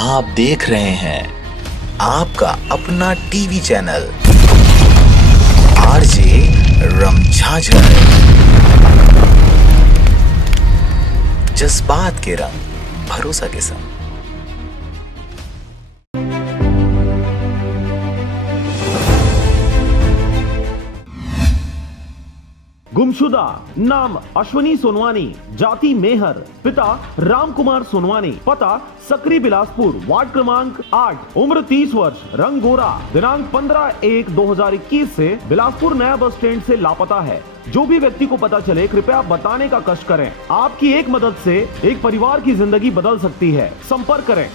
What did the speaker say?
आप देख रहे हैं आपका अपना टीवी चैनल आरजे रमझाझर। जज्बात के रंग, भरोसा के संग। गुमशुदा, नाम अश्वनी सोनवानी, जाति मेहर, पिता राम कुमार सोनवानी, पता सकरी बिलासपुर, वार्ड क्रमांक 8, उम्र 30 वर्ष, रंग गोरा, दिनांक 15/1/2021 से बिलासपुर नया बस स्टैंड से लापता है। जो भी व्यक्ति को पता चले कृपया बताने का कष्ट करें। आपकी एक मदद से एक परिवार की जिंदगी बदल सकती है। संपर्क करें।